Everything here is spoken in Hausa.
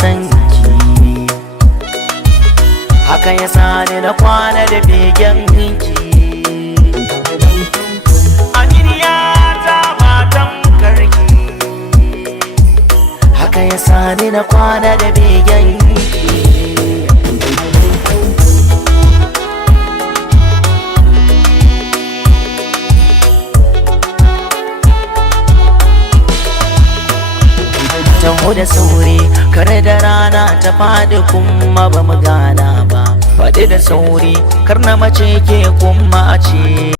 san ki, haka ya sani na kwana da begen ki. Aminiya ta matan karki, haka ya sani na kwana da begen ki. Taho da sauri kar da rana ta fadi kuma ba mu gana ba, faɗi da sauri kar na mace ke kuma a ce